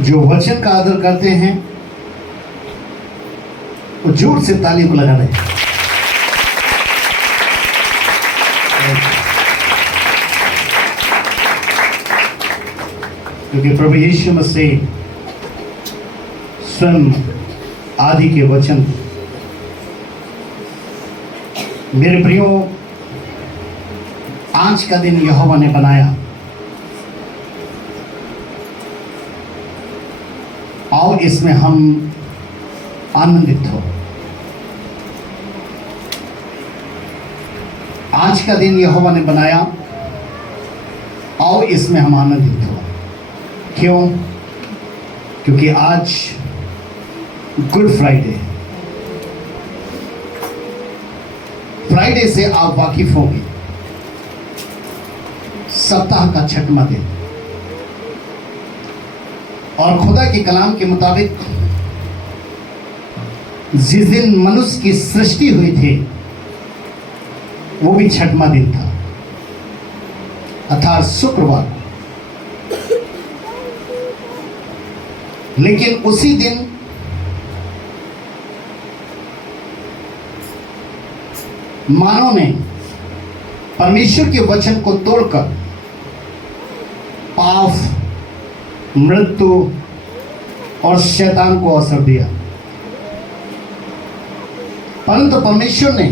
जो वचन का आदर करते हैं वो जोर से ताली को लगा दें। क्योंकि प्रभु यीशु मसीह स्वयं आदि के वचन। मेरे प्रियो, आज का दिन यहोवा ने बनाया, और इसमें हम आनंदित हो। आज का दिन यहोवा ने बनाया और इसमें हम आनंदित हो। क्यों? क्योंकि आज गुड फ्राइडे है। फ्राइडे से आप वाकिफ होंगे, सप्ताह का छठवां दिन। और खुदा के कलाम के मुताबिक जिस दिन मनुष्य की सृष्टि हुई थी वो भी छठवां दिन था, अर्थात शुक्रवार। लेकिन उसी दिन मानव ने परमेश्वर के वचन को तोड़कर पाप, मृत्यु और शैतान को अवसर दिया। परंतु परमेश्वर ने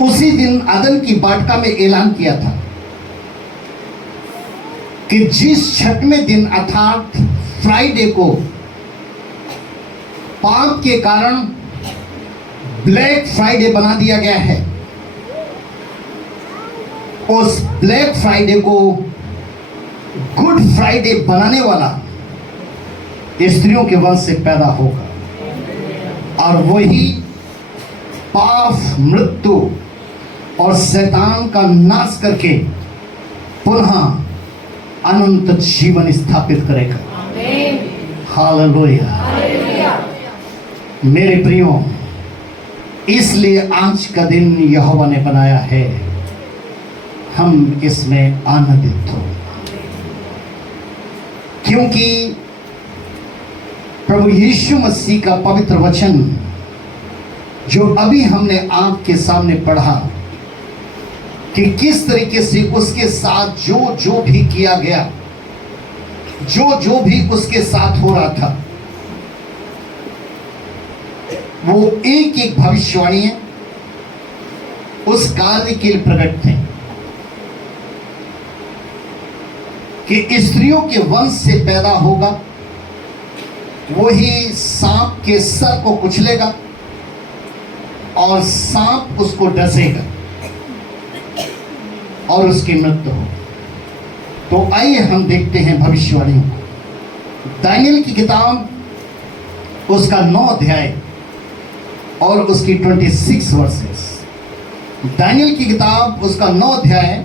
उसी दिन आदम की वाटिका में ऐलान किया था कि जिस छठवें दिन अर्थात फ्राइडे को पाप के कारण ब्लैक फ्राइडे बना दिया गया है, उस ब्लैक फ्राइडे को गुड फ्राइडे बनाने वाला स्त्रियों के वंश से पैदा होगा। और वही पाप, मृत्यु और शैतान का नाश करके पुनः अनंत जीवन स्थापित करेगा। हालेलुया। मेरे प्रियो, इसलिए आज का दिन यहोवा ने बनाया है, हम इसमें आनंदित हो। क्योंकि प्रभु यीशु मसीह का पवित्र वचन जो अभी हमने आपके सामने पढ़ा कि किस तरीके से उसके साथ जो भी किया गया, जो भी उसके साथ हो रहा था, वो एक एक भविष्यवाणी उस कार्य के लिए प्रकट थे कि स्त्रियों के वंश से पैदा होगा, वही सांप के सर को कुचलेगा और सांप उसको डसेगा और उसकी मृत्यु हो। तो आइए हम देखते हैं भविष्यवाणियों को। दानियल की किताब उसका 9 अध्याय और उसकी 26 वर्सेस। दानियल की किताब उसका 9 अध्याय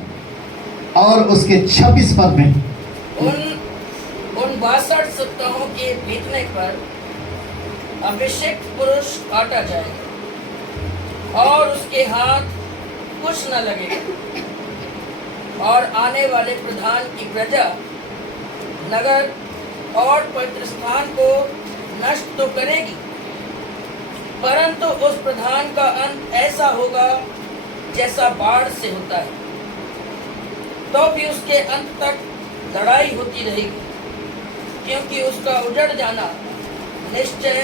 और उसके 26 पद में उन 62 सप्ताहों के बीतने पर अभिषेक पुरुष काटा जाएगा और उसके हाथ कुछ न लगेगा, और आने वाले प्रधान की प्रजा नगर और पवित्र स्थान को नष्ट तो करेगी, परंतु उस प्रधान का अंत ऐसा होगा जैसा बाढ़ से होता है। तो भी उसके अंत तक लड़ाई होती रहेगी, क्योंकि उसका उजड़ जाना निश्चय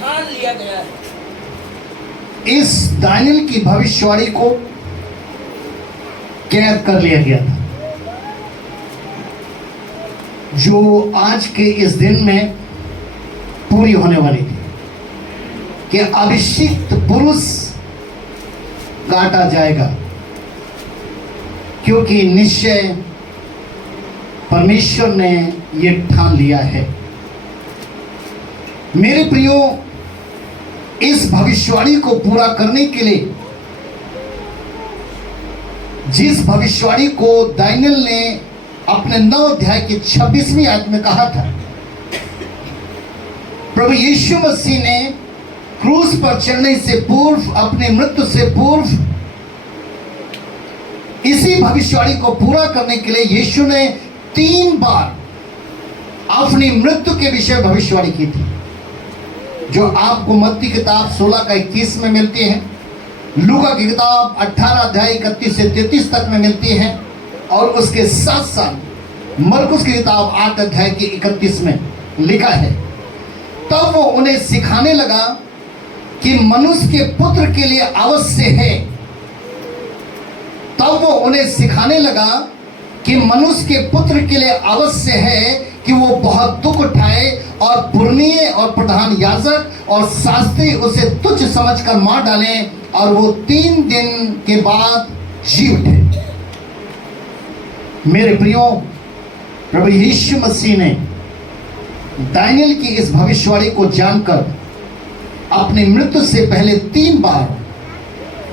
ठान लिया गया है। इस दानियल की भविष्यवाणी को कैद कर लिया गया था, जो आज के इस दिन में पूरी होने वाली थी कि अभिषिक्त पुरुष काटा जाएगा, क्योंकि निश्चय परमेश्वर ने ये ठान लिया है। मेरे प्रियो, इस भविष्यवाणी को पूरा करने के लिए, जिस भविष्यवाणी को दानियल ने अपने 9 अध्याय के 26वीं आयत में कहा था, प्रभु यीशु मसीह ने क्रूस पर चढ़ने से पूर्व, अपने मृत्यु से पूर्व, इसी भविष्यवाणी को पूरा करने के लिए यीशु ने 3 बार अपनी मृत्यु के विषय भविष्यवाणी की थी, जो आपको मत्ती किताब 16 का 21 में मिलती है, लूका की किताब 18 अध्याय 31 से 33 तक में मिलती है, और उसके साथ साथ मरकुस की किताब 8 अध्याय के 31 में लिखा है। तब वो उन्हें सिखाने लगा कि मनुष्य के पुत्र के लिए अवश्य है, तब वो उन्हें सिखाने लगा कि मनुष्य के पुत्र के लिए अवश्य है कि वो बहुत दुख उठाए, और पुरनीय और प्रधान याजक और शास्त्री उसे तुच्छ समझकर मार डालें, और वो 3 दिन के बाद जी उठे। मेरे प्रियो, प्रभु यीशु मसीह ने दानियल की इस भविष्यवाणी को जानकर अपनी मृत्यु से पहले 3 बार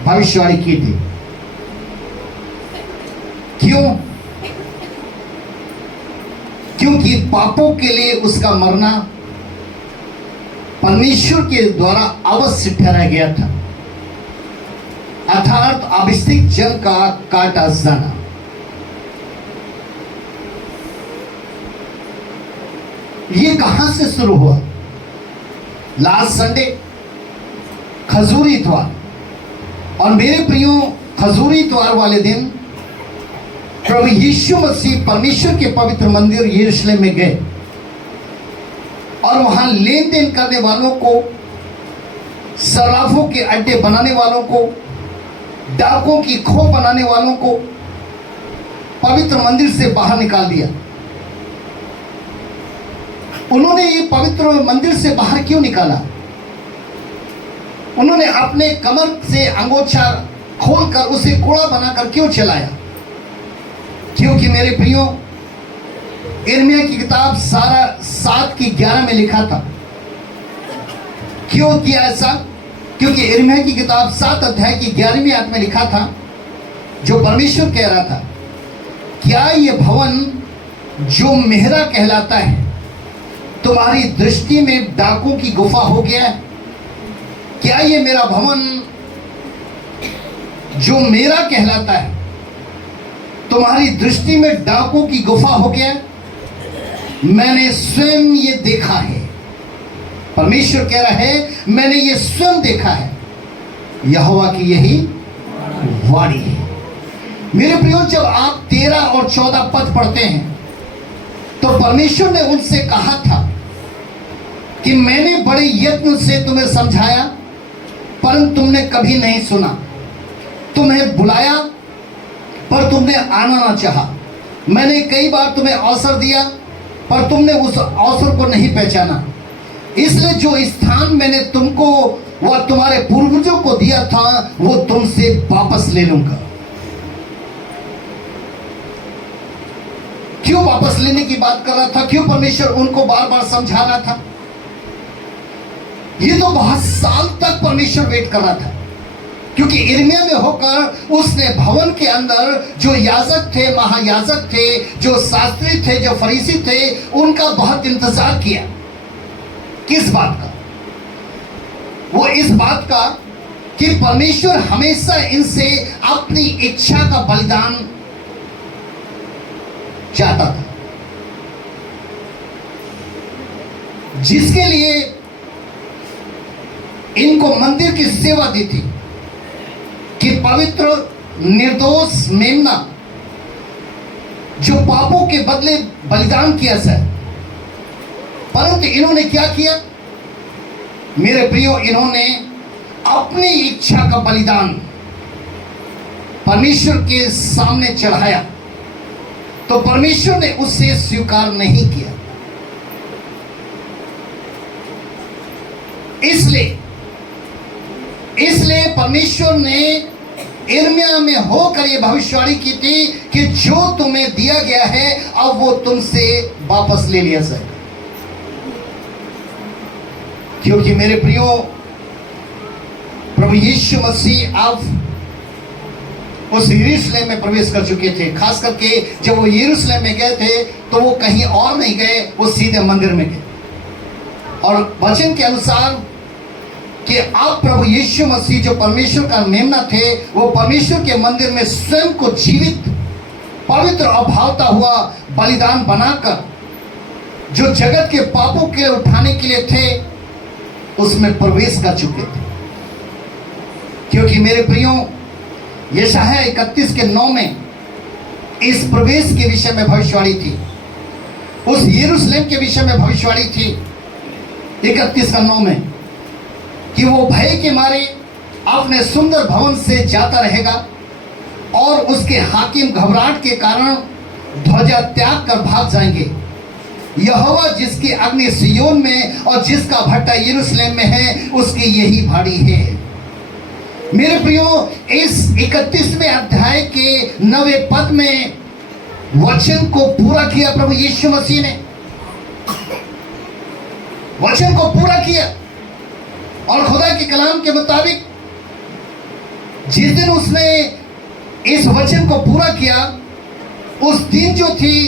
भविष्यवाणी की थी। क्यों? क्योंकि पापों के लिए उसका मरना परमेश्वर के द्वारा अवश्य ठहराया गया था, अर्थात अभिषिक्त जन का काटा जाना। ये कहां से शुरू हुआ? लास्ट संडे, खजूरी इतवार। और मेरे प्रियो, खजूरी इतवार वाले दिन प्रभु यीशु मसीह परमेश्वर के पवित्र मंदिर यरूशलेम में गए, और वहां लेन देन करने वालों को, सराफों के अड्डे बनाने वालों को, डाकों की खो बनाने वालों को पवित्र मंदिर से बाहर निकाल दिया। उन्होंने ये पवित्र मंदिर से बाहर क्यों निकाला? उन्होंने अपने कमर से अंगोछा खोलकर उसे कोड़ा बनाकर क्यों चलाया? क्योंकि मेरे प्रियो, यिर्मयाह की किताब 7 की 11 में लिखा था। क्यों किया ऐसा? क्योंकि यिर्मयाह की किताब 7 अध्याय की 11वीं आयत में लिखा था, जो परमेश्वर कह रहा था, क्या ये भवन जो मेरा कहलाता है तुम्हारी दृष्टि में डाकुओं की गुफा हो गया? क्या ये मेरा भवन जो मेरा कहलाता है तुम्हारी दृष्टि में डाकुओं की गुफा हो गया? मैंने स्वयं ये देखा है। परमेश्वर कह रहा है, मैंने ये स्वयं देखा है। यहोवा की यही वाणी है। मेरे प्रियो, जब आप 13 और 14 पद पढ़ते हैं तो परमेश्वर ने उनसे कहा था कि मैंने बड़े यत्न से तुम्हें समझाया, परंतु तुमने कभी नहीं सुना। तुम्हें बुलाया पर तुमने आना ना चाहा। मैंने कई बार तुम्हें अवसर दिया पर तुमने उस अवसर को नहीं पहचाना। इसलिए जो स्थान मैंने तुमको व तुम्हारे पूर्वजों को दिया था, वो तुमसे वापस ले लूंगा। क्यों वापस लेने की बात कर रहा था? क्यों परमेश्वर उनको बार बार समझा रहा था? ये तो बहुत साल तक परमेश्वर वेट कर रहा था, क्योंकि यिर्मयाह में होकर उसने भवन के अंदर जो याजक थे, महायाजक थे, जो शास्त्री थे, जो फरीसी थे, उनका बहुत इंतजार किया। किस बात का? वो इस बात का कि परमेश्वर हमेशा इनसे अपनी इच्छा का बलिदान चाहता था, जिसके लिए इनको मंदिर की सेवा दी थी कि पवित्र निर्दोष मेमना जो पापों के बदले बलिदान किया जाए। परंतु इन्होंने क्या किया? मेरे प्रियो, इन्होंने अपनी इच्छा का बलिदान परमेश्वर के सामने चढ़ाया, तो परमेश्वर ने उसे स्वीकार नहीं किया। इसलिए परमेश्वर ने यिर्मयाह में होकर यह भविष्यवाणी की थी कि जो तुम्हें दिया गया है अब वो तुमसे वापस ले लिया जाएगा। क्योंकि मेरे प्रियो, प्रभु यीशु मसीह अब उस यरूशलेम में प्रवेश कर चुके थे। खास करके जब वो यरूशलेम में गए थे तो वो कहीं और नहीं गए, वो सीधे मंदिर में गए। और वचन के अनुसार कि अब प्रभु यीशु मसीह जो परमेश्वर का मेमना थे, वो परमेश्वर के मंदिर में स्वयं को जीवित, पवित्र और भावता हुआ बलिदान बनाकर जो जगत के पापों के उठाने के लिए थे उसमें प्रवेश कर चुके थे। क्योंकि मेरे प्रियो, यशायाह 31 के 9 में इस प्रवेश के विषय में भविष्यवाणी थी, उस यरूशलेम के विषय में भविष्यवाणी थी 31 का 9 में, कि वो भय के मारे अपने सुंदर भवन से जाता रहेगा और उसके हाकिम घबराहट के कारण ध्वजा त्याग कर भाग जाएंगे। यहोवा जिसकी अग्नि सिय्योन में और जिसका भट्टा यरूशलेम में है, उसकी यही भाड़ी है। मेरे प्रियो, इस 31वें अध्याय के 9वें पद में वचन को पूरा किया प्रभु यीशु मसीह ने, वचन को पूरा किया। और खुदा के कलाम के मुताबिक जिस दिन उसने इस वचन को पूरा किया, उस दिन जो थी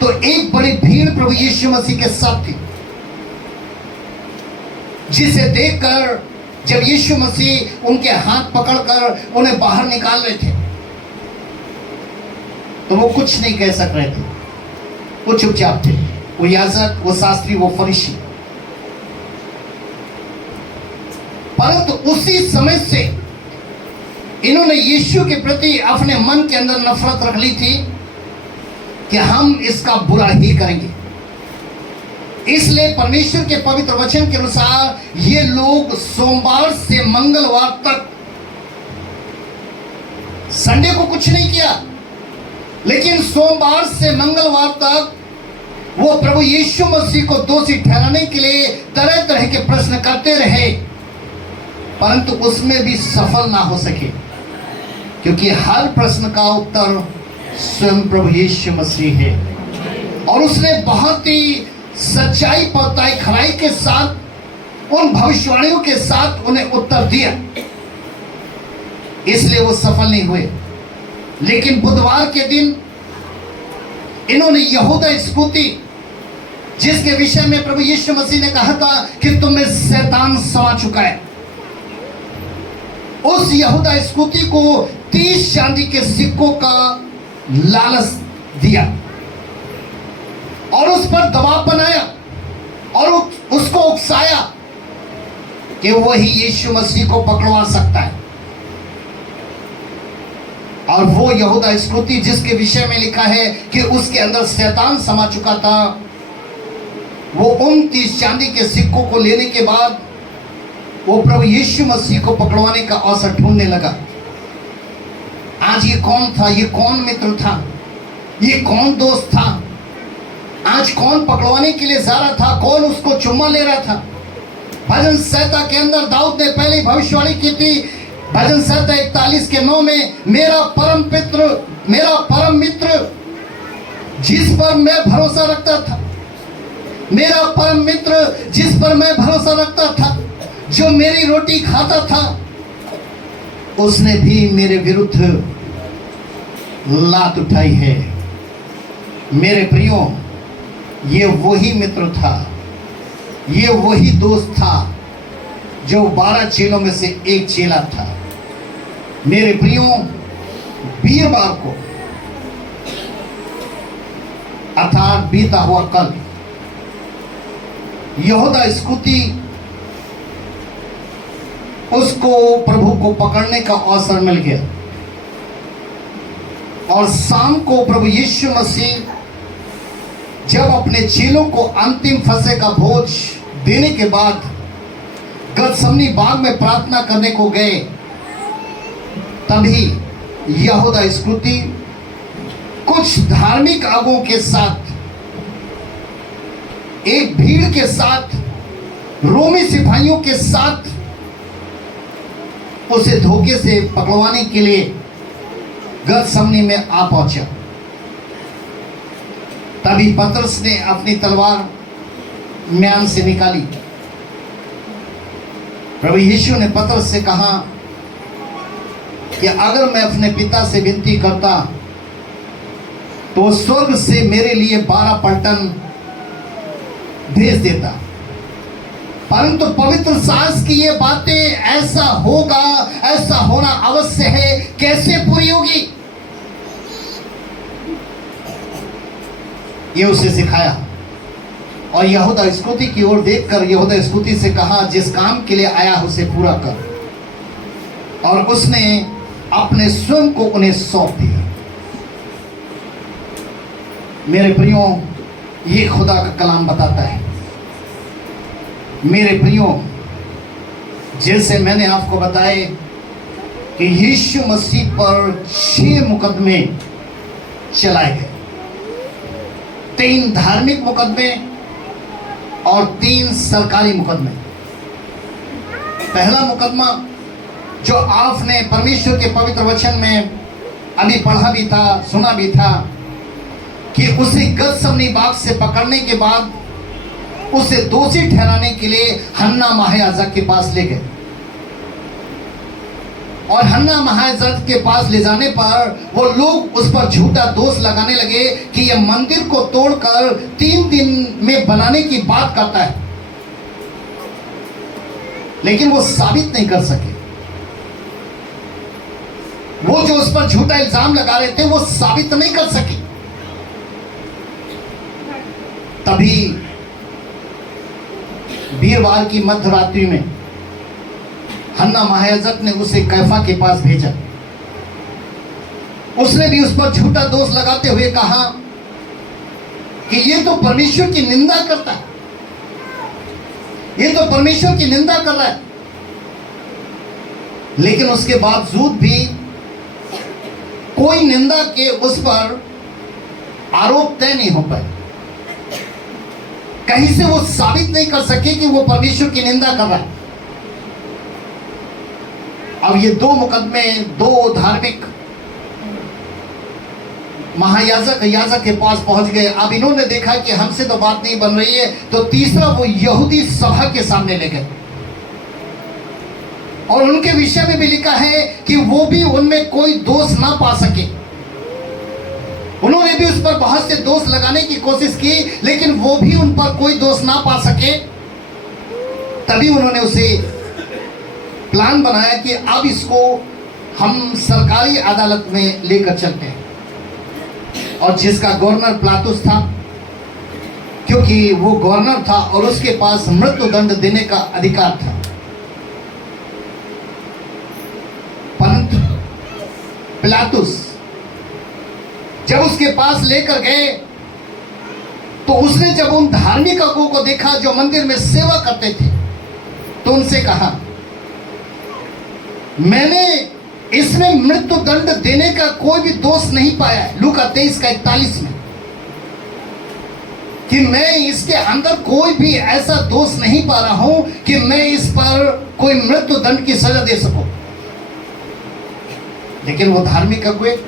तो एक बड़ी भीड़ प्रभु यीशु मसीह के साथ थी, जिसे देखकर जब यीशु मसीह उनके हाथ पकड़कर उन्हें बाहर निकाल रहे थे तो वो कुछ नहीं कह सक रहे थे, वो चुपचाप थे। वो याजक, वो शास्त्री, वो फरीसी। परंतु उसी समय से इन्होंने यीशु के प्रति अपने मन के अंदर नफरत रख ली थी कि हम इसका बुरा ही करेंगे। इसलिए परमेश्वर के पवित्र वचन के अनुसार ये लोग सोमवार से मंगलवार तक, संडे को कुछ नहीं किया, लेकिन सोमवार से मंगलवार तक वो प्रभु यीशु मसीह को दोषी ठहराने के लिए तरह तरह के प्रश्न करते रहे, परंतु उसमें भी सफल ना हो सके, क्योंकि हर प्रश्न का उत्तर स्वयं प्रभु यीशु मसीह है। और उसने बहुत ही सच्चाई, पौताई, खराई के साथ, उन भविष्यवाणियों के साथ उन्हें उत्तर दिया, इसलिए वो सफल नहीं हुए। लेकिन बुधवार के दिन इन्होंने यहूदा इस्करियोती, जिसके विषय में प्रभु यीशु मसीह ने कहा था कि तुम्हें शैतान समा चुका है, उस यहूदा इस्करियोती को 30 चांदी के सिक्कों का लालच दिया और उस पर दबाव बनाया और उसको उकसाया कि वही यीशु मसीह को पकड़वा सकता है। और वो यहूदा इस्करियोती, जिसके विषय में लिखा है कि उसके अंदर शैतान समा चुका था, वो उन 30 चांदी के सिक्कों को लेने के बाद वो प्रभु यीशु मसीह को पकड़वाने का अवसर ढूंढने लगा। आज ये कौन था, ये कौन मित्र था, ये कौन दोस्त था, आज कौन पकड़वाने के लिए जा रहा था, कौन उसको चुम्मा ले रहा था। भजन संहिता के अंदर दाऊद ने पहले भविष्यवाणी की थी, भजन संहिता 41 के 9 में, मेरा परम मित्र जिस पर मैं भरोसा रखता था, मेरा परम मित्र जिस पर मैं भरोसा रखता था, जो मेरी रोटी खाता था, उसने भी मेरे विरुद्ध लात उठाई है। मेरे प्रियो, ये वही मित्र था, ये वही दोस्त था जो 12 चेलों में से एक चेला था। मेरे प्रियो, वीरवार को अर्थात बीता हुआ कल यहूदा इस्करियोती उसको प्रभु को पकड़ने का अवसर मिल गया और शाम को प्रभु यीशु मसीह जब अपने चेलों को अंतिम फसह का भोज देने के बाद गतसमनी बाग में प्रार्थना करने को गए, तभी यहूदा इस्करियोती कुछ धार्मिक अगुओं के साथ, एक भीड़ के साथ, रोमी सिपाहियों के साथ उसे धोखे से पकड़वाने के लिए गतसमनी में आ पहुंचा। तभी पतरस ने अपनी तलवार म्यान से निकाली। प्रभु यीशु ने पतरस से कहा कि अगर मैं अपने पिता से विनती करता तो स्वर्ग से मेरे लिए 12 पलटन भेज देता, परंतु पवित्र शास्त्र की ये बातें ऐसा होगा, ऐसा होना अवश्य है, कैसे पूरी होगी, ये उसे सिखाया। और यहूदा इस्करियोती की ओर देखकर यहूदा इस्करियोती से कहा, जिस काम के लिए आया उसे पूरा कर। और उसने अपने स्वयं को उन्हें सौंप दिया। मेरे प्रियो, ये खुदा का कलाम बताता है। मेरे प्रियो, जैसे मैंने आपको बताए कि यीशु मसीह पर 6 मुकदमे चलाए गए, 3 धार्मिक मुकदमे और 3 सरकारी मुकदमे। पहला मुकदमा जो आपने परमेश्वर के पवित्र वचन में अभी पढ़ा भी था, सुना भी था, कि उसे गतसमनी बाग से पकड़ने के बाद उसे दोषी ठहराने के लिए हन्ना महायाजक के पास ले गए। और हन्ना महायाजक के पास ले जाने पर वो लोग उस पर झूठा दोष लगाने लगे कि यह मंदिर को तोड़कर 3 दिन में बनाने की बात करता है, लेकिन वो साबित नहीं कर सके। वो जो उस पर झूठा इल्जाम लगा रहे थे वो साबित नहीं कर सके। तभी वीरवार की मध्यरात्रि में हन्ना महायाजक ने उसे कैफा के पास भेजा। उसने भी उस पर झूठा दोष लगाते हुए कहा कि ये तो परमेश्वर की निंदा करता है, ये तो परमेश्वर की निंदा कर रहा है। लेकिन उसके बावजूद भी कोई निंदा के उस पर आरोप तय नहीं हो पाए। कहीं से वो साबित नहीं कर सके कि वो परमेश्वर की निंदा कर रहा है। अब ये 2 मुकदमे 2 धार्मिक महायाजक याजक के पास पहुंच गए। अब इन्होंने देखा कि हमसे तो बात नहीं बन रही है, तो तीसरा वो यहूदी सभा के सामने ले गए। और उनके विषय में भी लिखा है कि वो भी उनमें कोई दोष ना पा सके। उन्होंने भी उस पर बहुत से दोष लगाने की कोशिश की, लेकिन वो भी उन पर कोई दोष ना पा सके। तभी उन्होंने उसे प्लान बनाया कि अब इसको हम सरकारी अदालत में लेकर चलते हैं। और जिसका गवर्नर प्लातुस था, क्योंकि वो गवर्नर था और उसके पास मृत्यु दंड देने का अधिकार था, परंतु पिलातुस जब उसके पास लेकर गए तो उसने जब उन धार्मिक अगुओं को देखा जो मंदिर में सेवा करते थे, तो उनसे कहा, मैंने इसमें मृत्यु दंड देने का कोई भी दोष नहीं पाया है, लूका 23:41 में, कि मैं इसके अंदर कोई भी ऐसा दोष नहीं पा रहा हूं कि मैं इस पर कोई मृत्यु दंड की सजा दे सकूं। लेकिन वो धार्मिक अगुए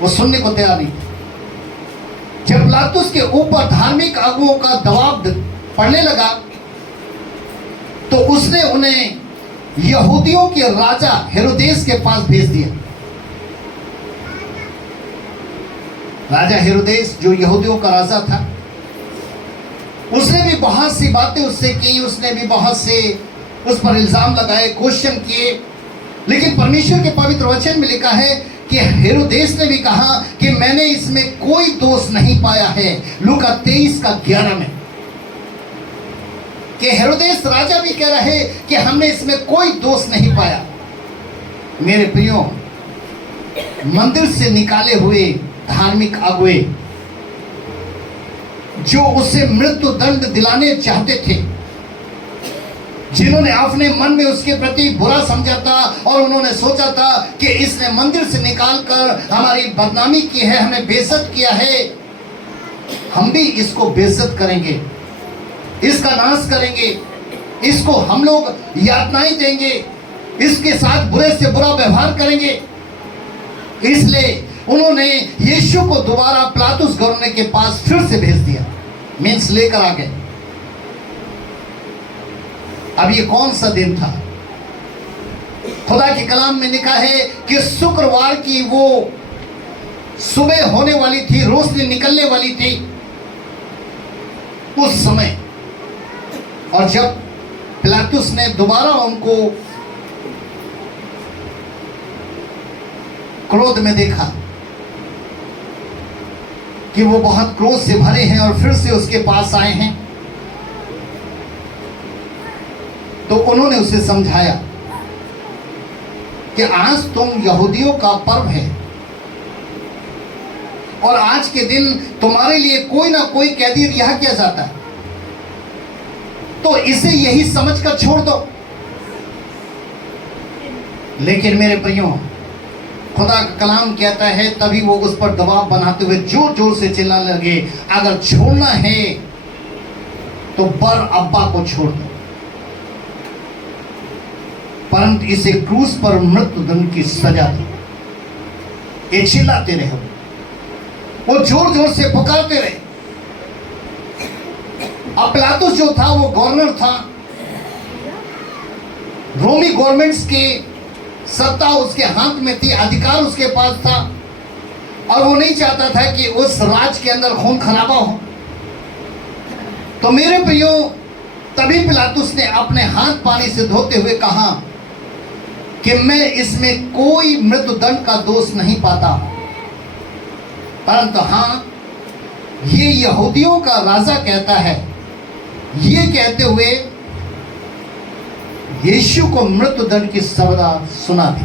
वो सुनने को तैयार नहीं थे। जब पिलातुस के ऊपर धार्मिक अगुओं का दबाव पड़ने लगा तो उसने उन्हें यहूदियों के राजा हेरोदेस के पास भेज दिया। राजा हेरोदेस जो यहूदियों का राजा था, उसने भी बहुत सी बातें उससे की, उसने भी बहुत से उस पर इल्जाम लगाए, क्वेश्चन किए। लेकिन परमेश्वर के पवित्र वचन में लिखा है कि हेरोदेस ने भी कहा कि मैंने इसमें कोई दोष नहीं पाया है, लूका 23:11 में, कि हेरोदेस राजा भी कह रहा है कि हमने इसमें कोई दोष नहीं पाया। मेरे प्रियो, मंदिर से निकाले हुए धार्मिक अगुए जो उसे मृत्यु दंड दिलाने चाहते थे, जिन्होंने अपने मन में उसके प्रति बुरा समझा था और उन्होंने सोचा था कि इसने मंदिर से निकालकर हमारी बदनामी की है, हमें बेइज्जत किया है, हम भी इसको बेइज्जत करेंगे, इसका नाश करेंगे, इसको हम लोग यातनाएं देंगे, इसके साथ बुरे से बुरा व्यवहार करेंगे। इसलिए उन्होंने यीशु को दोबारा पिलातुस गवर्नर के पास फिर से भेज दिया, मीन्स लेकर आ गए। अब ये कौन सा दिन था? खुदा के कलाम में लिखा है कि शुक्रवार की वो सुबह होने वाली थी, रोशनी निकलने वाली थी उस समय। और जब पिलातुस ने दोबारा उनको क्रोध में देखा कि वो बहुत क्रोध से भरे हैं और फिर से उसके पास आए हैं, तो उन्होंने उसे समझाया कि आज तुम यहूदियों का पर्व है और आज के दिन तुम्हारे लिए कोई ना कोई कैदी रिहा किया जाता है, तो इसे यही समझकर छोड़ दो। लेकिन मेरे भाइयों, खुदा का कलाम कहता है, तभी वो उस पर दबाव बनाते हुए जोर जोर से चिल्लाने लगे, अगर छोड़ना है तो बर अब्बा को छोड़ दो, परंतु इसे क्रूस पर मृत्युदंड की सजा दो। ये चिल्लाते रहे, वो जोर जोर से पुकारते रहे। अब पिलातुस जो था वो गवर्नर था, रोमी गवर्नमेंट्स की सत्ता उसके हाथ में थी, अधिकार उसके पास था, और वो नहीं चाहता था कि उस राज के अंदर खून खराबा हो। तो मेरे भाइयों, तभी पिलातुस ने अपने हाथ पानी से धोते हुए कहा कि मैं इसमें कोई मृत्युदंड का दोष नहीं पाता, परंतु हाँ, ये यहूदियों का राजा कहता है। ये कहते हुए यीशु को मृत्युदंड की सजा सुना दी।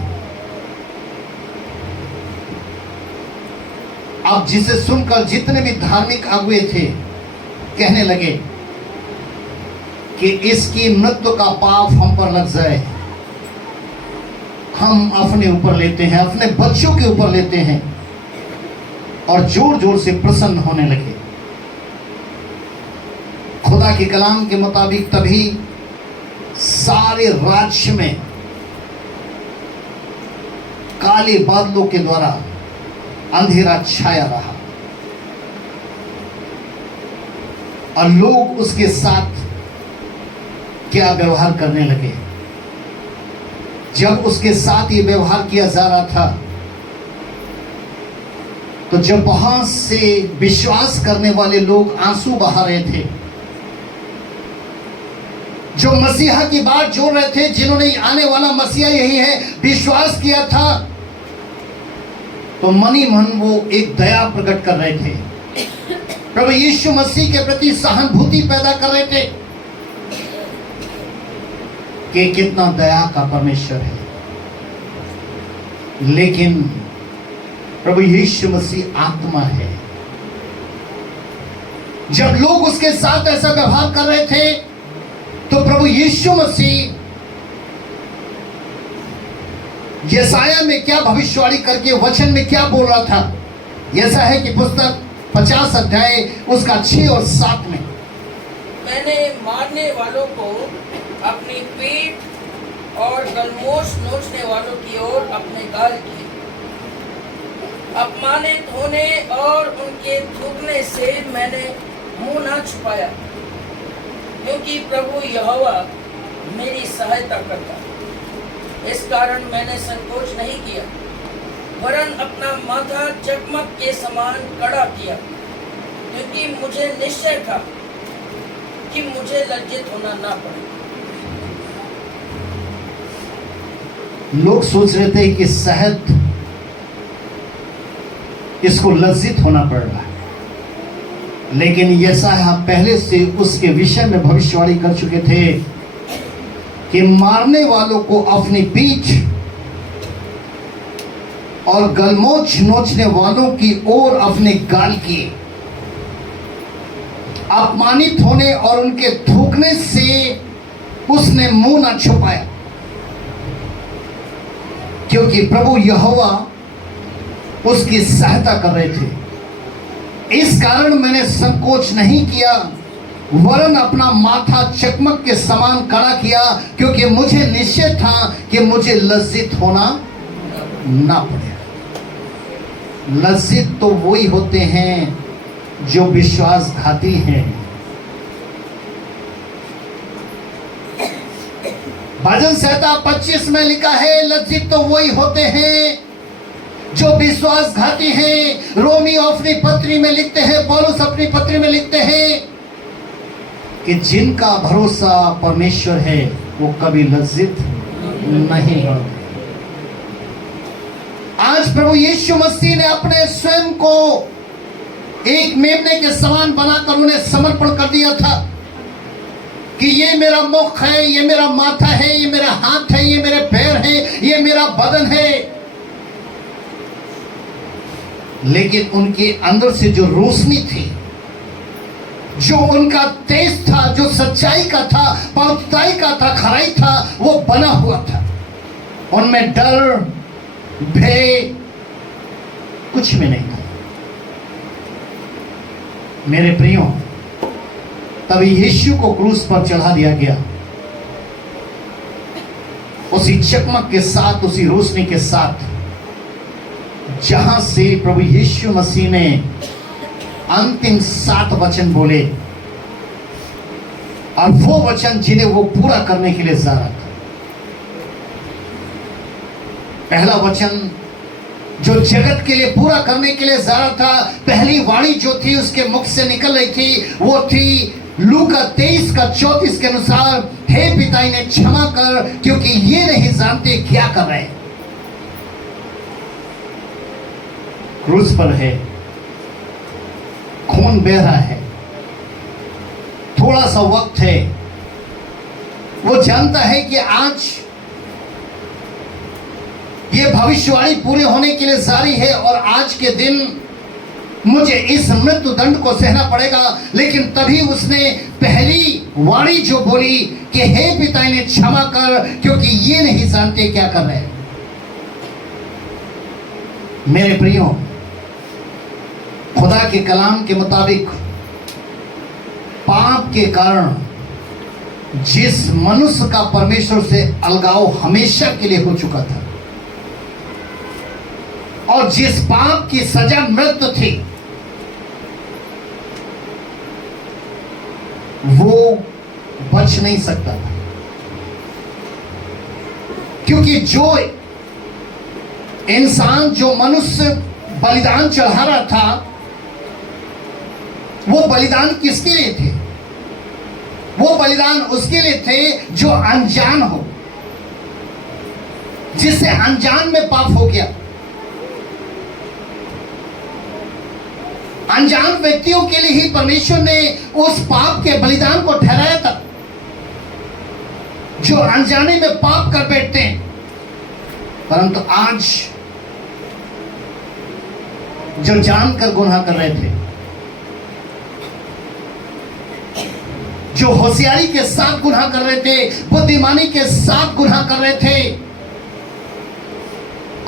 अब जिसे सुनकर जितने भी धार्मिक अगुए थे कहने लगे कि इसकी मृत्यु का पाप हम पर लग जाए, हम अपने ऊपर लेते हैं, अपने बच्चों के ऊपर लेते हैं, और जोर जोर से प्रसन्न होने लगे। खुदा के कलाम के मुताबिक तभी सारे राज्य में काले बादलों के द्वारा अंधेरा छाया रहा और लोग उसके साथ क्या व्यवहार करने लगे। जब उसके साथ ये व्यवहार किया जा रहा था, तो जब बहुत से विश्वास करने वाले लोग आंसू बहा रहे थे, जो मसीहा की बात जोड़ रहे थे, जिन्होंने आने वाला मसीहा यही है विश्वास किया था, तो मनी मन वो एक दया प्रकट कर रहे थे, प्रभु यीशु मसीह के प्रति सहानुभूति पैदा कर रहे थे कि कितना दया का परमेश्वर है। लेकिन प्रभु यीशु मसीह आत्मा है। जब लोग उसके साथ ऐसा व्यवहार कर रहे थे, तो प्रभु यीशु मसीह यशाया में क्या भविष्यवाणी करके वचन में क्या बोल रहा था, ऐसा है कि पुस्तक 50 अध्याय उसका 6 और 7 में, मैंने मारने वालों को अपनी पीठ और गलमोश नोचने वालों की ओर अपने गाल किए। अपमानित होने और उनके थूकने से मैंने मुंह ना छुपाया, क्योंकि प्रभु यहोवा मेरी सहायता करता। इस कारण मैंने संकोच नहीं किया, वरन अपना माथा चकमक के समान कड़ा किया, क्योंकि मुझे निश्चय था कि मुझे लज्जित होना ना पड़े। लोग सोच रहे थे कि शायद इसको लज्जित होना पड़ रहा है, लेकिन यशायाह पहले से उसके विषय में भविष्यवाणी कर चुके थे कि मारने वालों को अपनी पीठ और गलमोछ नोचने वालों की ओर अपने गाल किए। अपमानित होने और उनके थूकने से उसने मुंह ना छुपाया, क्योंकि प्रभु यहोवा उसकी सहायता कर रहे थे। इस कारण मैंने संकोच नहीं किया, वरन अपना माथा चकमक के समान कड़ा किया, क्योंकि मुझे निश्चय था कि मुझे लज्जित होना ना पड़े। लज्जित तो वही होते हैं जो विश्वासघाती हैं। भजन संहिता 25 में लिखा है, लज्जित तो वही होते हैं जो विश्वासघाती हैं। रोमी अपनी पत्री में लिखते हैं, पौलुस अपनी पत्री में लिखते हैं कि जिनका भरोसा परमेश्वर है वो कभी लज्जित नहीं होते। आज प्रभु यीशु मसीह ने अपने स्वयं को एक मेमने के समान बनाकर उन्हें समर्पण कर दिया था कि ये मेरा मुख है, ये मेरा माथा है, ये मेरा हाथ है, ये मेरे पैर है, ये मेरा बदन है। लेकिन उनके अंदर से जो रोशनी थी, जो उनका तेज था, जो सच्चाई का था, पवित्रताई का था, खराई था, वो बना हुआ था। उनमें डर, भय कुछ भी नहीं था। मेरे प्रियो, तभी यीशु को क्रूस पर चढ़ा दिया गया। उसी चकमक के साथ, उसी रोशनी के साथ, जहां से प्रभु यीशु मसीह ने अंतिम 7 वचन बोले, और वो वचन जिन्हें वो पूरा करने के लिए जा रहा था। पहला वचन जो जगत के लिए पूरा करने के लिए जा रहा था, पहली वाणी जो थी उसके मुख से निकल रही थी, वो थी लूका 23:34 के अनुसार, हे पिता इन्हें क्षमा कर, क्योंकि ये नहीं जानते क्या कर रहे हैं। क्रूस पर है, खून बह रहा है, थोड़ा सा वक्त है। वो जानता है कि आज ये भविष्यवाणी पूरे होने के लिए जारी है और आज के दिन मुझे इस मृत्यु दंड को सहना पड़ेगा। लेकिन तभी उसने पहली वाणी जो बोली कि हे पिता इन्हें क्षमा कर, क्योंकि ये नहीं जानते क्या कर रहे हैं। मेरे प्रियो, खुदा के कलाम के मुताबिक पाप के कारण जिस मनुष्य का परमेश्वर से अलगाव हमेशा के लिए हो चुका था, और जिस पाप की सजा मृत्यु थी, वो बच नहीं सकता था। क्योंकि जो इंसान, जो मनुष्य बलिदान चढ़ा रहा था, वो बलिदान किसके लिए थे? वो बलिदान उसके लिए थे जो अनजान हो, जिससे अनजान में पाप हो गया। अनजान व्यक्तियों के लिए ही परमेश्वर ने उस पाप के बलिदान को ठहराया था, जो अनजाने में पाप कर बैठते हैं। परंतु आज जो जानकर गुनाह कर रहे थे, जो होशियारी के साथ गुनाह कर रहे थे, बुद्धिमानी के साथ गुनाह कर रहे थे,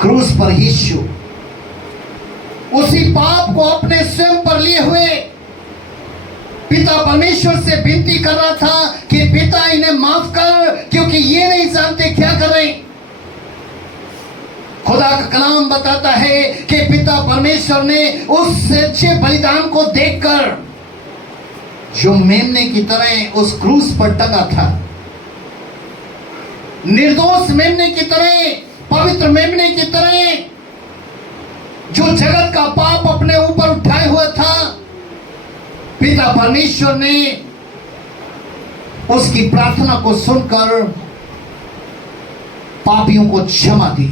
क्रूस पर यीशु उसी पाप को अपने स्वयं पर लिए हुए पिता परमेश्वर से विनती कर रहा था कि पिता इन्हें माफ कर, क्योंकि ये नहीं जानते क्या कर रहे। खुदा का कलाम बताता है कि पिता परमेश्वर ने उस सच्चे बलिदान को देखकर, जो मेमने की तरह उस क्रूस पर टंगा था, निर्दोष मेमने की तरह, पवित्र मेमने की तरह, जो जगत का पाप अपने ऊपर उठाए हुआ था, पिता परमेश्वर ने उसकी प्रार्थना को सुनकर पापियों को क्षमा दी।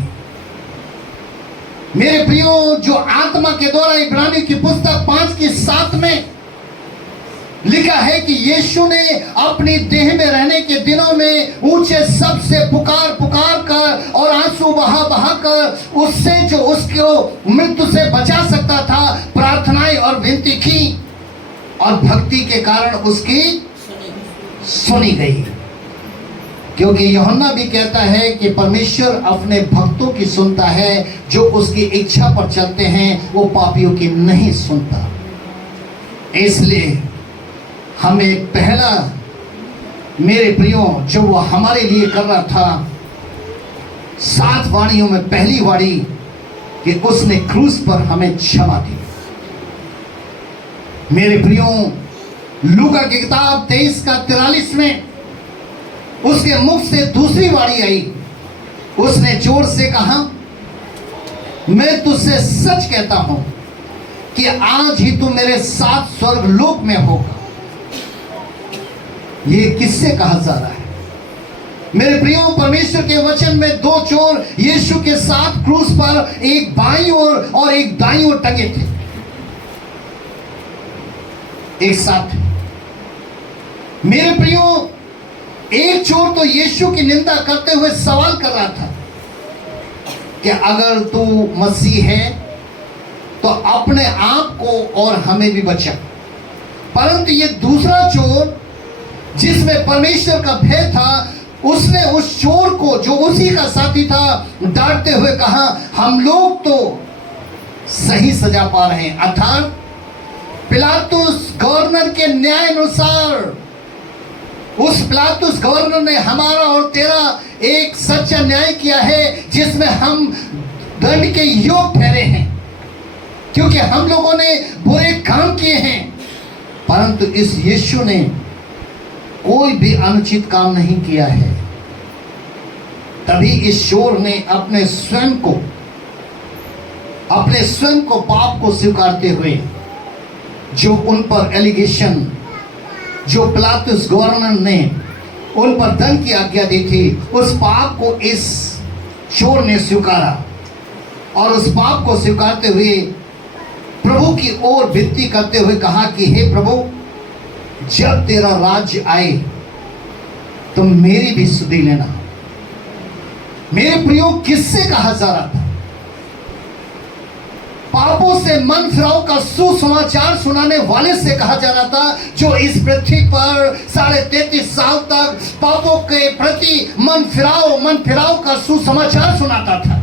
मेरे प्रियो, जो आत्मा के द्वारा इब्रानियों की पुस्तक 5:7 में लिखा है कि यीशु ने अपनी देह में रहने के दिनों में ऊंचे शब्द से पुकार पुकार कर और आंसू बहा बहा कर उससे जो उसको मृत्यु से बचा सकता था, प्रार्थनाएं और विनती की, और भक्ति के कारण उसकी सुनी गई। क्योंकि यूहन्ना भी कहता है कि परमेश्वर अपने भक्तों की सुनता है, जो उसकी इच्छा पर चलते हैं, वो पापियों की नहीं सुनता। इसलिए हमें पहला, मेरे प्रियो, जो वो हमारे लिए कर रहा था, 7 वाणियों में पहली वाणी कि उसने क्रूस पर हमें क्षमा दी। मेरे प्रियो, लूका की किताब 23:43 में उसके मुख से दूसरी वाणी आई। उसने जोर से कहा, मैं तुझसे सच कहता हूं कि आज ही तू मेरे साथ स्वर्ग लोक में होगा। ये किससे कहा जा रहा है? मेरे प्रियो, परमेश्वर के वचन में 2 चोर यीशु के साथ क्रूस पर एक बाईं ओर और एक दाईं ओर टंगे थे। एक साथ थे। मेरे प्रियो, एक चोर तो यीशु की निंदा करते हुए सवाल कर रहा था कि अगर तू मसीह है तो अपने आप को और हमें भी बचा। परंतु ये दूसरा चोर जिसमें परमेश्वर का भय था, उसने उस चोर को जो उसी का साथी था डांटते हुए कहा, हम लोग तो सही सजा पा रहे हैं। अर्थात पिलातुस गवर्नर के न्याय अनुसार, उस पिलातुस गवर्नर ने हमारा और तेरा एक सच्चा न्याय किया है जिसमें हम दंड के योग्य ठहरे हैं, क्योंकि हम लोगों ने बुरे काम किए हैं। परंतु इस यीशु ने कोई भी अनुचित काम नहीं किया है। तभी इस चोर ने अपने स्वयं को पाप को स्वीकारते हुए, जो उन पर एलिगेशन, जो पिलातुस गवर्नर ने उन पर दंड की आज्ञा दी थी, उस पाप को इस चोर ने स्वीकारा। और उस पाप को स्वीकारते हुए प्रभु की ओर विनती करते हुए कहा कि हे प्रभु, जब तेरा राज्य आए तो मेरी भी सुधि लेना। मेरे प्रियो, किससे कहा जा रहा था? पापों से मन फिराओ का सुसमाचार सुनाने वाले से कहा जा रहा था, जो इस पृथ्वी पर 33.5 साल तक पापों के प्रति मन फिराओ का सुसमाचार सुनाता था।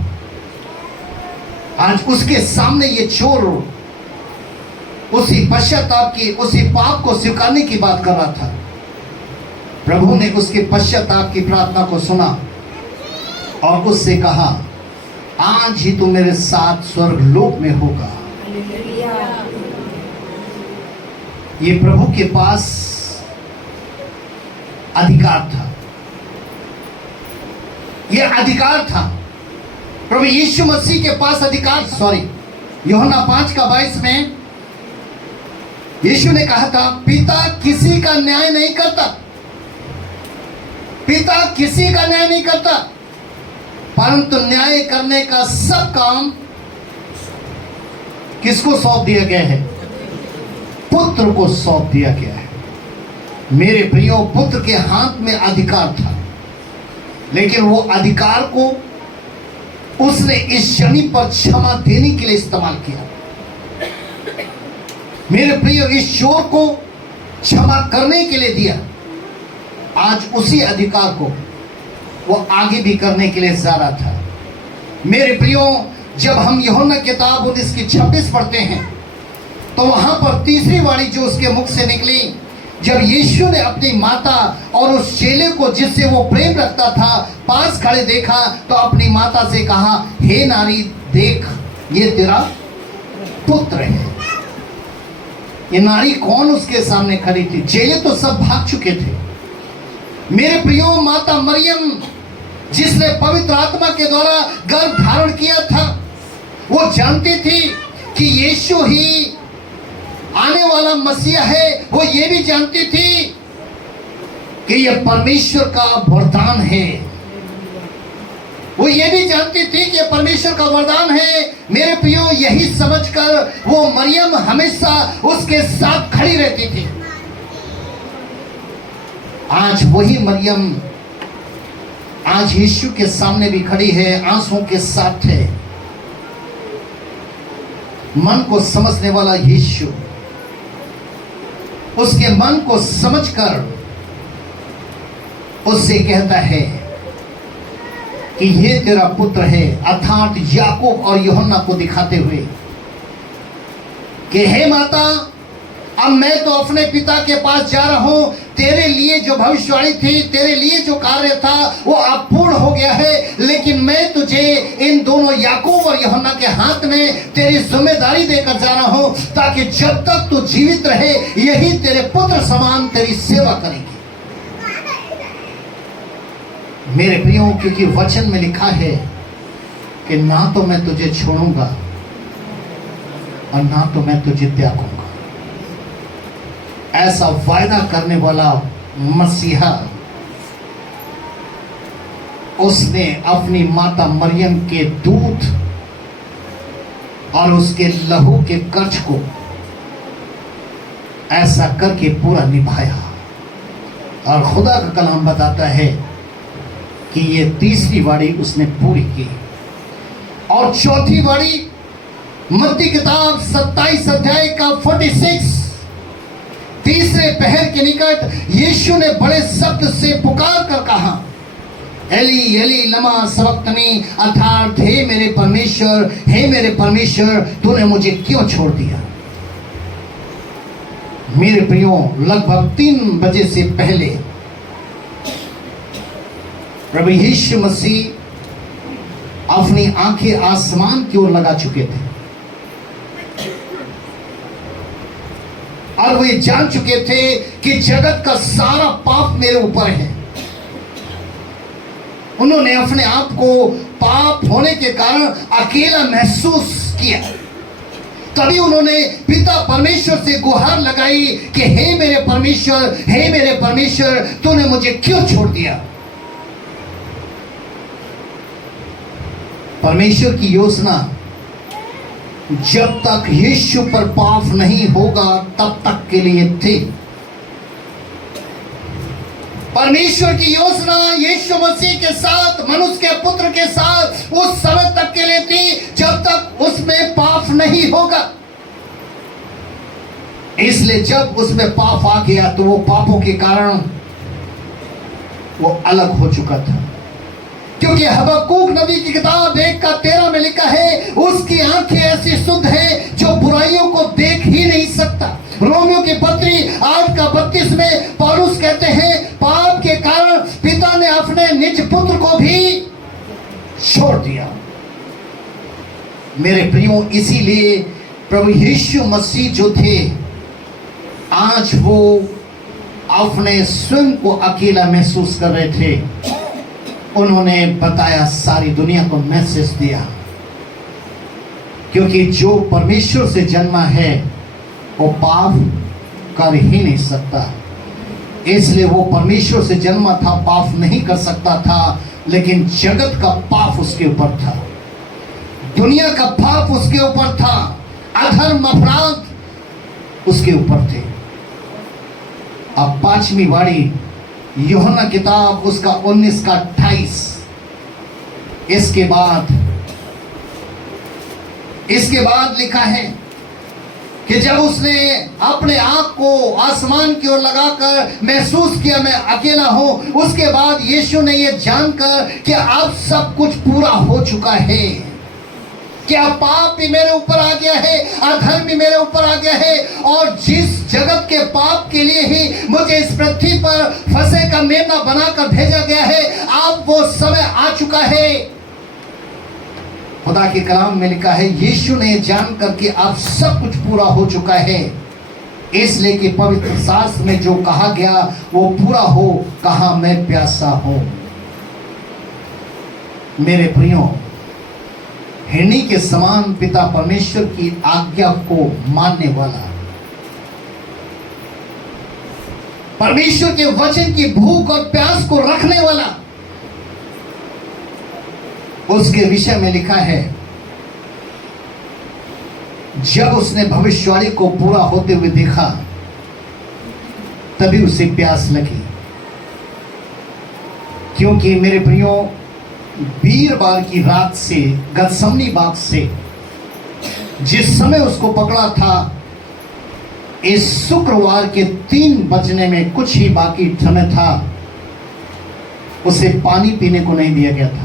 आज उसके सामने ये चोर उसी पश्चाताप की, उसी पाप को स्वीकारने की बात कर रहा था। प्रभु ने उसके पश्चाताप की प्रार्थना को सुना और उससे कहा, आज ही तू मेरे साथ स्वर्गलोक में होगा। ये प्रभु के पास अधिकार था, ये अधिकार था। प्रभु यीशु मसीह के पास अधिकार, यूहन्ना 5:22 में यीशु ने कहा था, पिता किसी का न्याय नहीं करता, पिता किसी का न्याय नहीं करता, परंतु न्याय करने का सब काम किसको सौंप दिया गया है? पुत्र को सौंप दिया गया है। मेरे प्रियो, पुत्र के हाथ में अधिकार था, लेकिन वो अधिकार को उसने इस शनि पर क्षमा देने के लिए इस्तेमाल किया। मेरे प्रियो, इस चोर को क्षमा करने के लिए दिया। आज उसी अधिकार को वो आगे भी करने के लिए जा रहा था। मेरे प्रियो, जब हम यूहन्ना किताब 19:26 पढ़ते हैं तो वहां पर तीसरी वाणी जो उसके मुख से निकली, जब यीशु ने अपनी माता और उस चेले को जिससे वो प्रेम रखता था पास खड़े देखा, तो अपनी माता से कहा, हे नारी, देख ये तेरा पुत्र है। ये नारी कौन उसके सामने खड़ी थी? चेले तो सब भाग चुके थे। मेरे प्रियो, माता मरियम जिसने पवित्र आत्मा के द्वारा गर्भ धारण किया था, वो जानती थी कि यीशु ही आने वाला मसीहा है। वो ये भी जानती थी कि यह परमेश्वर का वरदान है। वो ये भी जानती थी कि परमेश्वर का वरदान है। मेरे प्रियो, यही समझकर वो मरियम हमेशा उसके साथ खड़ी रहती थी। आज वही मरियम आज यीशु के सामने भी खड़ी है, आंसुओं के साथ है। मन को समझने वाला यीशु उसके मन को समझकर उससे कहता है कि ये तेरा पुत्र है, अर्थात याकूब और यूहन्ना को दिखाते हुए कि हे माता, अब मैं तो अपने पिता के पास जा रहा हूं। तेरे लिए जो भविष्यवाणी थी, तेरे लिए जो कार्य था, वो अब पूर्ण हो गया है। लेकिन मैं तुझे इन दोनों याकूब और यूहन्ना के हाथ में तेरी जिम्मेदारी देकर जा रहा हूं, ताकि जब तक तू जीवित रहे यही तेरे पुत्र समान तेरी सेवा करेंगे। मेरे प्रियो, क्योंकि वचन में लिखा है कि ना तो मैं तुझे छोड़ूंगा और ना तो मैं तुझे त्यागूंगा। ऐसा वायदा करने वाला मसीहा, उसने अपनी माता मरियम के दूध और उसके लहू के कर्ज को ऐसा करके पूरा निभाया। और खुदा का कलाम बताता है कि ये तीसरी वाड़ी उसने पूरी की। और चौथी वाड़ी मत्ती किताब 27 अध्याय का 46, तीसरे पहर के निकट यीशु ने बड़े शब्द से पुकार कर कहा, एली एली लमा सबक्तनी, अर्थात हे मेरे परमेश्वर तूने मुझे क्यों छोड़ दिया। मेरे प्रियो, लगभग 3 बजे से पहले प्रभु यीशु मसीह अपनी आंखें आसमान की ओर लगा चुके थे और वे जान चुके थे कि जगत का सारा पाप मेरे ऊपर है। उन्होंने अपने आप को पाप होने के कारण अकेला महसूस किया। तभी उन्होंने पिता परमेश्वर से गुहार लगाई कि हे मेरे परमेश्वर तूने मुझे क्यों छोड़ दिया। परमेश्वर की योजना जब तक यीशु पर पाप नहीं होगा तब तक के लिए थी। परमेश्वर की योजना यीशु मसीह के साथ, मनुष्य के पुत्र के साथ उस समय तक के लिए थी जब तक उसमें पाप नहीं होगा। इसलिए जब उसमें पाप आ गया तो वो पापों के कारण वो अलग हो चुका था। क्योंकि हबक्कूक नबी की किताब 1:13 में लिखा है, उसकी आंखें ऐसी शुद्ध हैं जो बुराइयों को देख ही नहीं सकता। रोमियो की पत्री 8:32 में पौलुस कहते हैं, पाप के कारण पिता ने अपने निज पुत्र को भी छोड़ दिया। मेरे प्रियो, इसीलिए प्रभु यीशु मसीह जो थे, आज वो अपने स्वयं को अकेला महसूस कर रहे थे। उन्होंने बताया, सारी दुनिया को मैसेज दिया, क्योंकि जो परमेश्वर से जन्मा है वो पाप कर ही नहीं सकता। इसलिए वो परमेश्वर से जन्मा था, पाप नहीं कर सकता था, लेकिन जगत का पाप उसके ऊपर था, दुनिया का पाप उसके ऊपर था, अधर्म अपराध उसके ऊपर थे। अब 5वीं वाड़ी यूहन्ना किताब उसका 19:28, इसके बाद लिखा है कि जब उसने अपने आप को आसमान की ओर लगाकर महसूस किया मैं अकेला हूं, उसके बाद यीशु ने यह जानकर कि अब सब कुछ पूरा हो चुका है, क्या पाप भी मेरे ऊपर आ गया है, अधर्म भी मेरे ऊपर आ गया है, और जिस जगत के पाप के लिए ही मुझे इस पृथ्वी पर फंसे का मेमना बनाकर भेजा गया है, अब वो समय आ चुका है। खुदा के कलाम में लिखा है, यीशु ने जानकर कि अब सब कुछ पूरा हो चुका है, इसलिए कि पवित्र शास्त्र में जो कहा गया वो पूरा हो, कहा मैं प्यासा हूं। मेरे प्रियो, हिरनी के समान पिता परमेश्वर की आज्ञा को मानने वाला, परमेश्वर के वचन की भूख और प्यास को रखने वाला, उसके विषय में लिखा है, जब उसने भविष्यवाणी को पूरा होते हुए देखा तभी उसे प्यास लगी। क्योंकि मेरे प्रियो, वीरवार की रात से, गतसमनी बाग से जिस समय उसको पकड़ा था, इस शुक्रवार के 3 बजने में कुछ ही बाकी समय था, उसे पानी पीने को नहीं दिया गया था।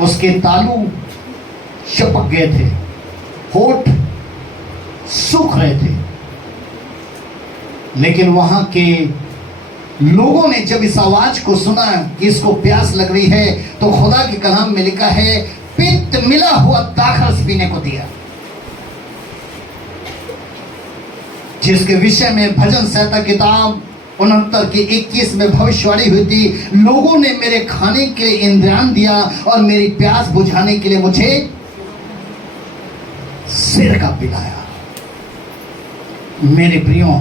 उसके तालू चपक गए थे, होठ सूख रहे थे, लेकिन वहां के लोगों ने जब इस आवाज को सुना कि इसको प्यास लग रही है, तो खुदा के कलाम में लिखा है, पित्त मिला हुआ दाखरस पीने को दिया, जिसके विषय में भजन संहिता किताब 69 के 21 में भविष्यवाणी हुई थी, लोगों ने मेरे खाने के लिए इंद्रियान दिया और मेरी प्यास बुझाने के लिए मुझे सिर का पिलाया। मेरे प्रियो,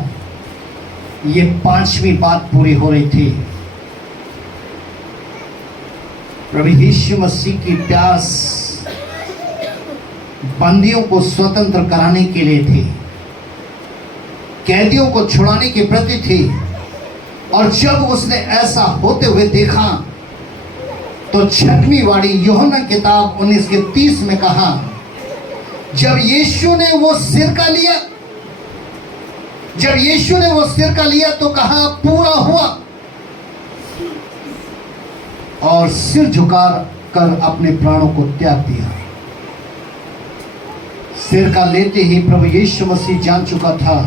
ये 5वीं बात पूरी हो रही थी। प्रभु यीशु मसीह की प्यास बंदियों को स्वतंत्र कराने के लिए थी। कैदियों को छुड़ाने की प्रति थी। और जब उसने ऐसा होते हुए देखा तो 6वीं वाणी यूहन्ना किताब 19:30 में कहा, जब यीशु ने वो सिरका लिया, जब यीशु ने वो सिरका लिया तो कहा पूरा हुआ, और सिर झुका कर अपने प्राणों को त्याग दिया। सिरका लेते ही प्रभु यीशु मसीह जान चुका था,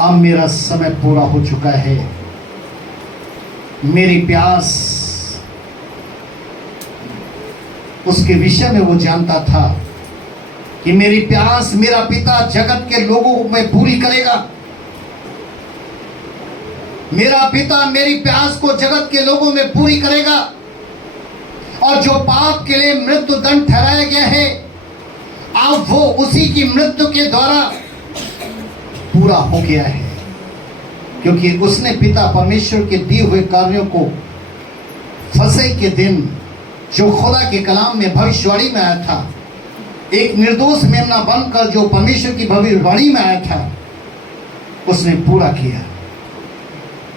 अब मेरा समय पूरा हो चुका है। मेरी प्यास, उसके विषय में वो जानता था कि मेरी प्यास मेरा पिता जगत के लोगों में पूरी करेगा। मेरा पिता मेरी प्यास को जगत के लोगों में पूरी करेगा। और जो पाप के लिए मृत्यु दंड ठहराया गया है, अब वो उसी की मृत्यु के द्वारा पूरा हो गया है, क्योंकि उसने पिता परमेश्वर के दिए हुए कार्यों को फसह के दिन जो खुदा के कलाम में भविष्यवाणी में आया था, एक निर्दोष मेमना बनकर जो परमेश्वर की भविष्यवाणी में आया था, उसने पूरा किया।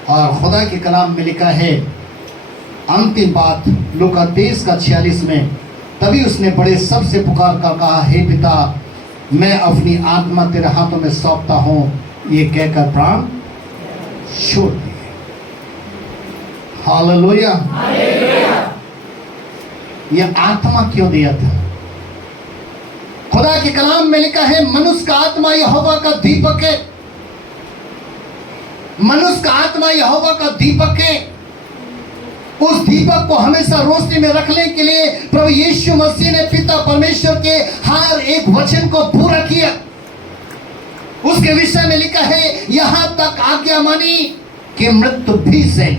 और खुदा के कलाम में लिखा है, अंतिम बात लूका 23:46 में, तभी उसने बड़े सबसे पुकार कर कहा, हे पिता, मैं अपनी आत्मा तेरे हाथों में सौंपता हूं। ये कहकर प्राण छोड़ दिए। हालेलुया। यह आत्मा क्यों दिया था? खुदा के कलाम में लिखा है, मनुष्य का आत्मा यहोवा का दीपक है। मनुष्य का आत्मा यहोवा का दीपक है। उस दीपक को हमेशा रोशनी में रखने के लिए प्रभु यीशु मसीह ने पिता परमेश्वर के हर एक वचन को पूरा किया। उसके विषय में लिखा है, यहां तक आज्ञा मानी कि मृत्यु भी सही।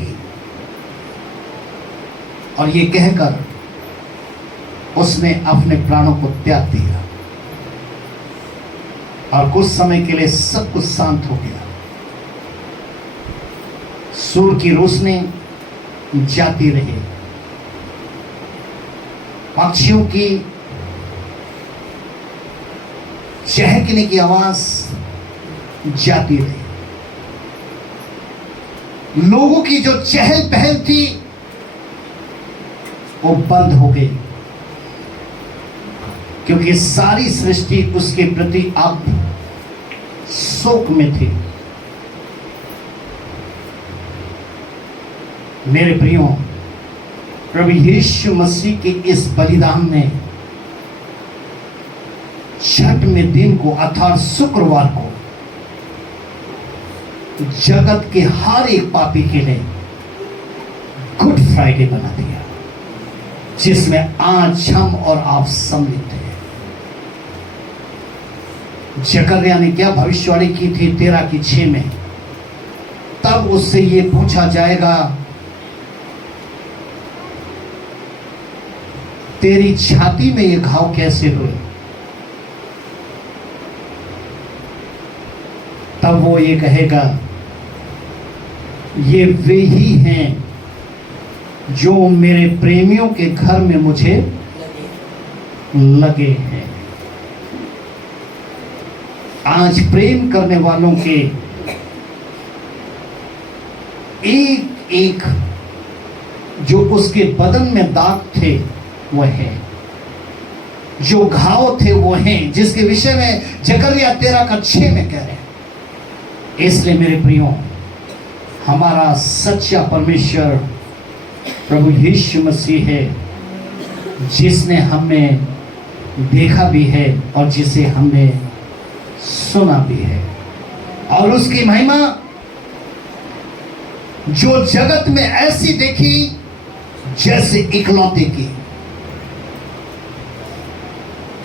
और ये कहकर उसने अपने प्राणों को त्याग दिया। और कुछ समय के लिए सब कुछ शांत हो गया। सूर्य की रोशनी जाती रही, पक्षियों की चहकने की आवाज जाती रही, लोगों की जो चहल पहल थी वो बंद हो गई, क्योंकि सारी सृष्टि उसके प्रति अब शोक में थी। मेरे प्रियो, प्रभु यीशु मसीह के इस बलिदान ने 6वें दिन को अर्थात शुक्रवार को जगत के हर एक पापी के लिए गुड फ्राइडे बना दिया, जिसमें आज हम और आप सम्मिलित हैं। जकर्या ने क्या भविष्यवाणी की थी 13:6 में? तब उससे ये पूछा जाएगा, तेरी छाती में ये घाव कैसे हुए? तब वो ये कहेगा, ये वे ही हैं जो मेरे प्रेमियों के घर में मुझे लगे हैं। आज प्रेम करने वालों के एक एक जो उसके बदन में दाग थे वो है, जो घाव थे वो हैं, जिसके विषय में जकर्या 13:6 में कह रहे हैं। इसलिए मेरे प्रियो, हमारा सच्चा परमेश्वर प्रभु यीशु मसीह है, जिसने हमें देखा भी है और जिसे हमने सुना भी है। और उसकी महिमा जो जगत में ऐसी देखी जैसे इकलौते की।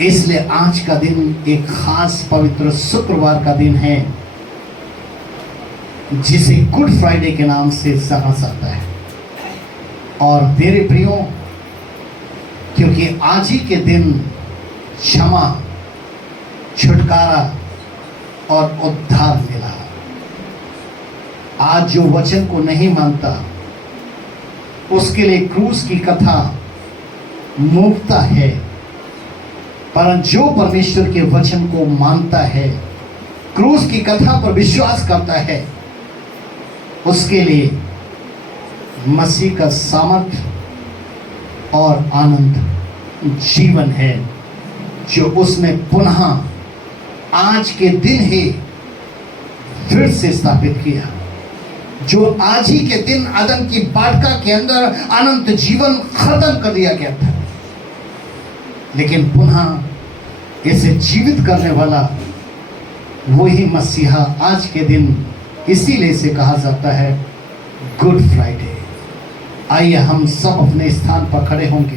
इसलिए आज का दिन एक खास पवित्र शुक्रवार का दिन है, जिसे गुड फ्राइडे के नाम से जाना जाता है। और मेरे प्रियो, क्योंकि आज ही के दिन क्षमा, छुटकारा और उद्धार मिला। आज जो वचन को नहीं मानता उसके लिए क्रूस की कथा मूर्खता है, परंतु जो परमेश्वर के वचन को मानता है क्रूस की कथा पर विश्वास करता है, उसके लिए मसीह का सामर्थ और आनंद जीवन है, जो उसने पुनः आज के दिन ही फिर से स्थापित किया, जो आज ही के दिन अदन की वाटिका के अंदर अनंत जीवन खत्म कर दिया गया था, लेकिन पुनः इसे जीवित करने वाला वही मसीहा आज के दिन, इसीलिए इसे कहा जाता है गुड फ्राइडे। आइए हम सब अपने स्थान पर खड़े होंगे।